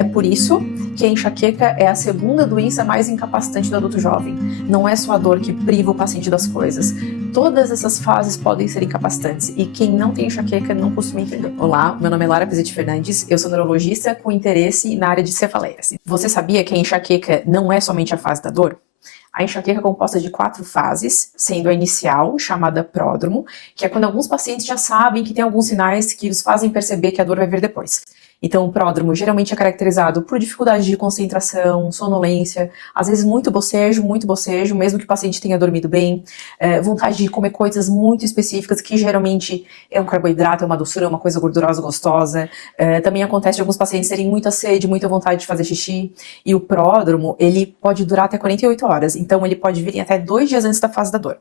É por isso que a enxaqueca é a segunda doença mais incapacitante do adulto jovem. Não é só a dor que priva o paciente das coisas. Todas essas fases podem ser incapacitantes e quem não tem enxaqueca não costuma entender. Olá, meu nome é Lara Pizzetti Fernandes, eu sou neurologista com interesse na área de cefaleias. Você sabia que a enxaqueca não é somente a fase da dor? A enxaqueca é composta de 4 fases, sendo a inicial, chamada pródromo, que é quando alguns pacientes já sabem que tem alguns sinais que os fazem perceber que a dor vai vir depois. Então, o pródromo geralmente é caracterizado por dificuldade de concentração, sonolência, às vezes muito bocejo, mesmo que o paciente tenha dormido bem, vontade de comer coisas muito específicas, que geralmente é um carboidrato, é uma doçura, é uma coisa gordurosa, gostosa. Também acontece de alguns pacientes terem muita sede, muita vontade de fazer xixi, e o pródromo, ele pode durar até 48 horas, então ele pode vir até 2 dias antes da fase da dor.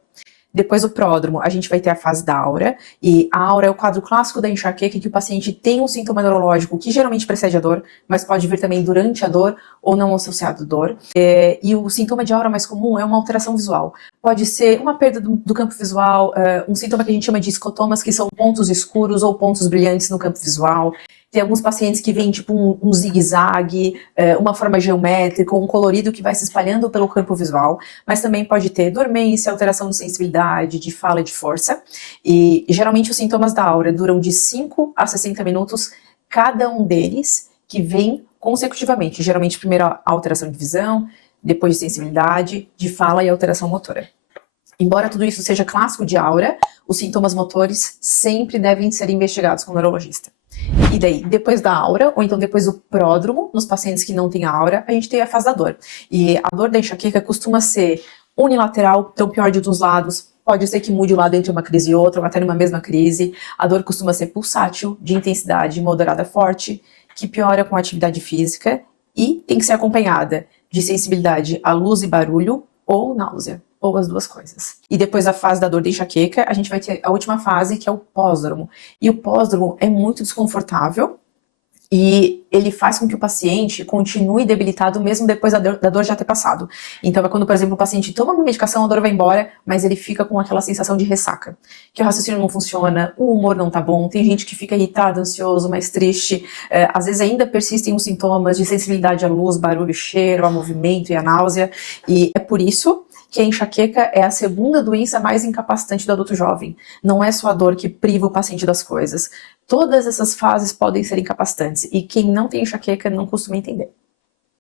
Depois do pródromo, a gente vai ter a fase da aura, e a aura é o quadro clássico da enxaqueca, que o paciente tem um sintoma neurológico que geralmente precede a dor, mas pode vir também durante a dor ou não associado à dor. E o sintoma de aura mais comum é uma alteração visual. Pode ser uma perda do campo visual, um sintoma que a gente chama de escotomas, que são pontos escuros ou pontos brilhantes no campo visual. Tem alguns pacientes que veem tipo um zigue-zague, uma forma geométrica, um colorido que vai se espalhando pelo campo visual, mas também pode ter dormência, alteração de sensibilidade, de fala e de força. E geralmente os sintomas da aura duram de 5 a 60 minutos, cada um deles, que vem consecutivamente. Geralmente primeiro a alteração de visão, depois de sensibilidade, de fala e alteração motora. Embora tudo isso seja clássico de aura, os sintomas motores sempre devem ser investigados com o neurologista. E daí, depois da aura, ou então depois do pródromo, nos pacientes que não têm aura, a gente tem a fase da dor. E a dor da enxaqueca costuma ser unilateral, então pior de um dos lados. Pode ser que mude o lado entre uma crise e outra, ou até numa mesma crise. A dor costuma ser pulsátil, de intensidade moderada a forte, que piora com a atividade física e tem que ser acompanhada de sensibilidade a luz e barulho ou náusea, ou as duas coisas. E depois da fase da dor da enxaqueca, a gente vai ter a última fase, que é o pós-dromo. E o pós-dromo é muito desconfortável e ele faz com que o paciente continue debilitado mesmo depois da dor já ter passado. Então é quando, por exemplo, o paciente toma uma medicação, a dor vai embora, mas ele fica com aquela sensação de ressaca. Que o raciocínio não funciona, o humor não tá bom, tem gente que fica irritado, ansioso, mais triste, às vezes ainda persistem os sintomas de sensibilidade à luz, barulho, cheiro, ao movimento e à náusea. E é por isso que a enxaqueca é a segunda doença mais incapacitante do adulto jovem. Não é só a dor que priva o paciente das coisas. Todas essas fases podem ser incapacitantes e quem não tem enxaqueca não costuma entender.